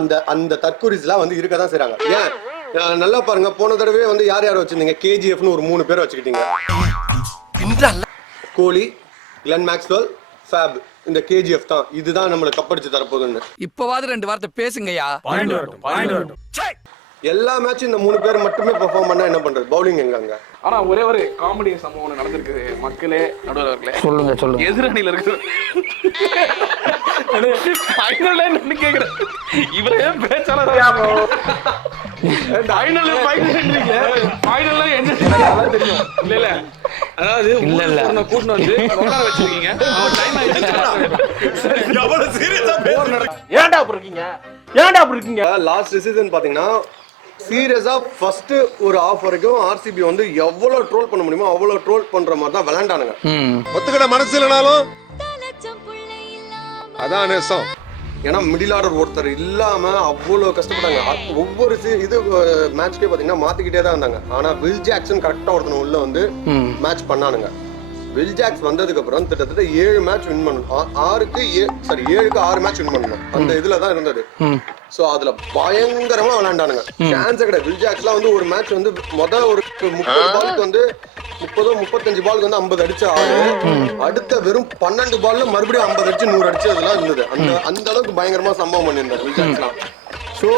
அந்த அந்த தற்கொலைஸ்லாம் வந்து இருக்க தான் செய்றாங்க. ஏன்? நல்லா பாருங்க போன தடவை வந்து யார் யார் வச்சிருந்தீங்க? கேஜிஎஃப்னு ஒரு மூணு பேர் வச்சுக்கிட்டீங்க. கோலி கிளன் மேக்ஸ்வெல் ஃபேப் இந்த கேஜிஎஃப் தான். இதுதான் நம்மளை கப்படிச்சு தரப்போகுதுன்னு. இப்பவாது ரெண்டு வார்த்தை பேசுங்கய்யா. எல்லா மேட்சும் இந்த மூணு பேர் மட்டுமே பெர்ஃபார்ம் பண்ணா என்ன பண்றது? பவுலிங் எங்க அங்க? ஆனா ஒரே ஒரு காமெடி சம்பவம் ஒண்ணு நடந்திருக்குது. மக்களே நடுவர்களே சொல்லுங்க சொல்லுங்க. எதிரணியில இருக்குது ஃபைனல்ல என்ன கேக்குறேன். இவரே பேச்சாளர்? ஃபைனல் ஃபைனல்ல என்ன தெரியும். இல்ல இல்ல. அதாவது இல்ல, இல்ல. வந்து உட்கார வச்சிருக்கீங்க. அவர் டைம் ஏன்டா அப்படி இருக்கீங்க? ஏன்டா அப்படி இருக்கீங்க? லாஸ்ட் சீசன் பாத்தீங்கன்னா சீரியஸா ஃபர்ஸ்ட் ஒரு ஆஃப் வரைக்கும் ஆர்சிபி வந்து எவ்வளவு ட்ரோல் பண்ண முடியுமோ அவ்வளவு ட்ரோல் பண்ற மாதிரி தான் விளையாண்டானுங்க. ம். ஒத்துக்கிட மனசு இல்லைனாலும் அதான் நேசம். ஏன்னா மிடில் ஆர்டர் ஒருத்தர் இல்லாம அவ்வளவு கஷ்டப்பட்டாங்க. ஒவ்வொரு இது மேட்ச்க்கே பாத்தீங்கன்னா மாத்திக்கிட்டே தான் இருந்தாங்க. ஆனா வில் ஜாக்சன் கரெக்டா ஒருத்தன உள்ள வந்து மேட்ச் பண்ணானுங்க. வில் ஜாக்ஸ் வந்ததுக்கு அப்புறம் கிட்டத்தட்ட ஏழு மேட்ச் வின் பண்ணணும். ஆறுக்கு ஏ- சாரி ஏழுக்கு ஆறு மேட்ச் வின் பண்ணணும். அந்த இதுல தான் இருந்தது. சோ அதுல பயங்கரமா விளையாண்டானுங்க. சான்ஸே கிடையாது வில் ஜாக்ஸ்லாம் வந்து ஒரு மேட்ச் வந்து மொத ஒரு முப்பது பாலுக்கு வந்து முப்பதோ முப்பத்தஞ்சு பாலுக்கு வந்து ஐம்பது அடிச்ச ஆளு. அடுத்த வெறும் பன்னெண்டு பால்ல மறுபடியும் ஐம்பது அடிச்சு நூறு அடிச்சு அதெல்லாம் இருந்தது. அந்த அந்த அளவுக்கு பயங்கரமா சம்பவம் பண்ணியிருந்தாரு வில் ஜாக்ஸ்லாம் ஸோ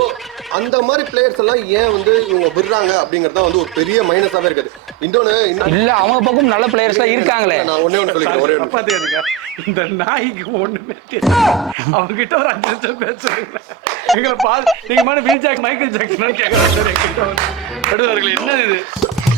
அந்த மாதிரி பிளேயர்ஸ் எல்லாம் ஏன் வந்து இவங்க விடுறாங்க அப்படிங்கறது தான் வந்து ஒரு பெரிய மைனஸாவே இருக்குது. இன்னொன்னு இல்ல அவங்க பக்கம் நல்ல பிளேயர்ஸ் எல்லாம் இருக்காங்களே. நான் ஒண்ணே ஒன்று சொல்லிக்கிறேன் ஒரே ஒன்று பாத்துக்காதுங்க இந்த நாய்க்கு ஒண்ணுமே அவங்க கிட்ட ஒரு அஞ்சு நிமிஷம் பேசுறீங்க எங்களை பால் நீங்க மாதிரி வில் ஜாக் மைக்கேல் ஜாக்சன் கேட்கறாங்க என்ன இது?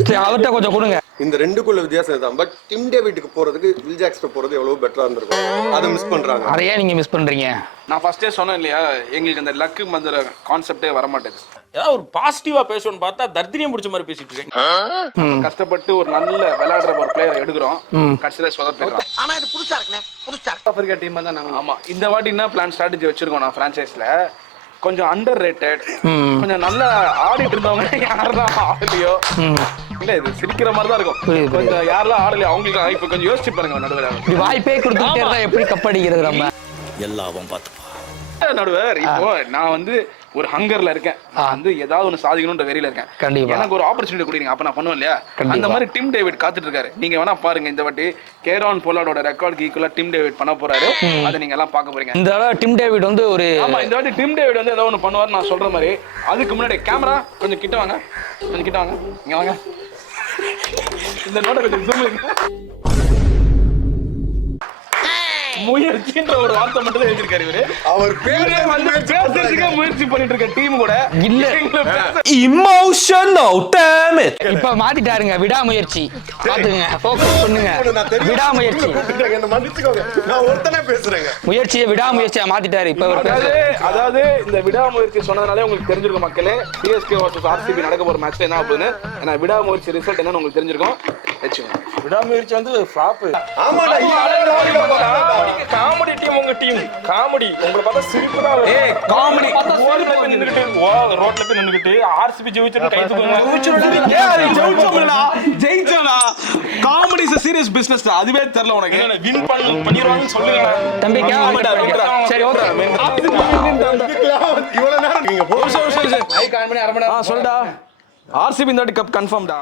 சரி அவர்கிட்ட கொஞ்சம் கொடுங்க. இந்த ரெண்டுக்குள்ள வித்தியாசம் தான் பட் டிம் டேவிட்டுக்கு போறதுக்கு வில் ஜாக்ஸ்ட போறது எவ்வளவு பெட்டரா இருந்திருக்கும். அதை மிஸ் பண்றாங்க. அதை ஏன் நீங்க மிஸ் பண்றீங்க. நான் ஃபர்ஸ்டே சொன்னேன் இல்லையா எங்களுக்கு அந்த லக்கு மந்திர கான்செப்டே வர மாட்டேங்குது ஏதாவது ஒரு பாசிட்டிவா பேசணும்னு பார்த்தா தர்தினியம் பிடிச்ச மாதிரி பேசிட்டு இருக்கேன். கஷ்டப்பட்டு ஒரு நல்ல விளையாடுற ஒரு பிளேயர் எடுக்கிறோம். கடைசியில சொதப்பிடுறோம். ஆனா இது புதுசா இருக்குண்ணே. புதுசா ஆப்பிரிக்கா டீம் தான் நாங்க. ஆமா. இந்த வாட்டி என்ன பிளான் ஸ்ட்ராட்டஜி வச்சிருக்கோம் நான் பிரான்ச்சைஸ்ல கொஞ்சம் அண்டர் ரேட்டட் கொஞ்சம் நல்லா ஆடிட்டு இருந்தவங்க யாரெல்லாம் ஆடலையோ? இது சிரிக்கிற மாதிரி தான் இருக்கும். கொஞ்சம் யாரெல்லாம் ஆடலையோ அவங்களுக்கு இப்ப கொஞ்சம் யோசிச்சு பாருங்க நடுவர் இப்படி வாய்ப்பே கொடுத்துட்டே இருந்தா எப்படி கப்படிக்கிறது நம்ம? நடுவர் இப்போ நான் வந்து ஒரு ஹங்கர்ல இருக்கேன். நான் வந்து ஏதாவது ஒண்ணு சாதிக்கணும்ன்ற வெறியில இருக்கேன். கண்டிப்பா. எனக்கு ஒரு ஆப்பர்ச்சுனிட்டி கொடுங்க அப்ப நான் பண்ணுவேன் இல்லையா. அந்த மாதிரி டிம் டேவிட் காத்துட்டு இருக்காரு. நீங்க வேணா பாருங்க இந்த வாட்டி கேரான் பொலாடோட ரெக்கார்டுக்கு ஈக்குவலா டிம் டேவிட் பண்ண போறாரு. அதை நீங்க எல்லாம் பார்க்க போறீங்க. இந்த தடவை டிம் டேவிட் வந்து ஒரு ஆமா இந்த வாட்டி டிம் டேவிட் வந்து ஏதோ ஒன்று பண்ணுவார் நான் சொல்ற மாதிரி. அதுக்கு முன்னாடி கேமரா கொஞ்சம் கிட்ட வாங்க. கொஞ்சம் கிட்ட வாங்க. இங்க வாங்க. இந்த நோட்டை கொஞ்சம் zoom முயற்சின்ற ஒரு வார்த்தை மட்டும் தான் எழுதிருக்காரு இவரு அவர் இவரே வந்து பேசுறதுக்கே முயற்சி பண்ணிட்டு இருக்க டீம் கூட இல்ல. எங்களை பேச- இமோஷனல் டேம் இப்ப மாத்திட்டாருங்க விடாமுயற்சி பாத்துங்க ஃபோக்கஸ் பண்ணுங்க விடாமுயற்சி என்ன மன்னிச்சுக்கோங்க நான் ஒருத்தனே பேசுறேங்க முயற்சியை விடாமுயற்சியா மாத்திட்டாரு இப்ப அதாவது பேசுறது. அதாவது இந்த விடாமுயற்சி சொன்னதுனாலே உங்களுக்கு தெரிஞ்சிருக்கும் மக்களே சிஎஸ்கே வர்சஸ் ஆர்சிபி நடக்க போற மேட்ச்ல என்ன ஆகுதுன்னு ஏன்னா விடாமுயற்சி ரிசல்ட் என்னன்னு உங்களுக்கு தெரிஞ்சிருக்கும் விடாமுயற்சி வந்து ஃபிளாப் ஆமாடா காமெடி டீம் காமெடி. உங்களை பார்த்தா சிரிப்பு தான் ஏய் காமெடி. ரோட்ல போய் நின்னுக்கிட்டு ஓ ரோட்ல போய் நின்னுக்கிட்டு ஆர்சிபி ஜெயிச்சிட்டு கை தூக்குங்க. ஜெயிச்சோம்டா. காமெடி இஸ் சீரியஸ் பிசினஸ் அதுவே தெரியல உனக்கு. வின் பண்ணு பண்ணிடுவாங்கன்னு சொல்லுங்க தம்பி கேமரா சரி ஓகே இவ்வளவு நேரம் நீங்க போ சொல்லுடா. ஆர்சிபி இந்த வாட்டி கப் கன்ஃபார்ம்டா